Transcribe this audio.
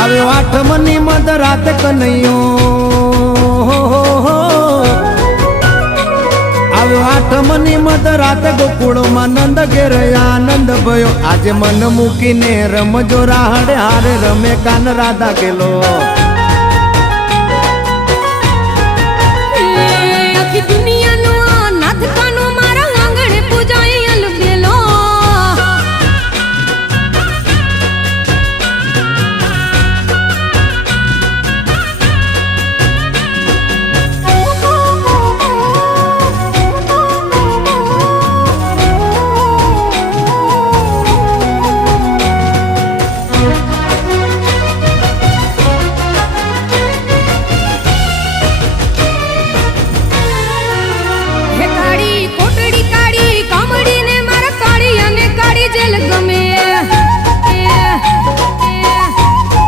આવ્યો આઠમની મધ રાત કનૈયો, આવ્યો આઠમની મધ રાત ગોકુળમાં નંદ ઘેર આનંદ ભયો. આજે મન મૂકીને રમજો રાહડે હારે રમે કાન રાધા કેલો.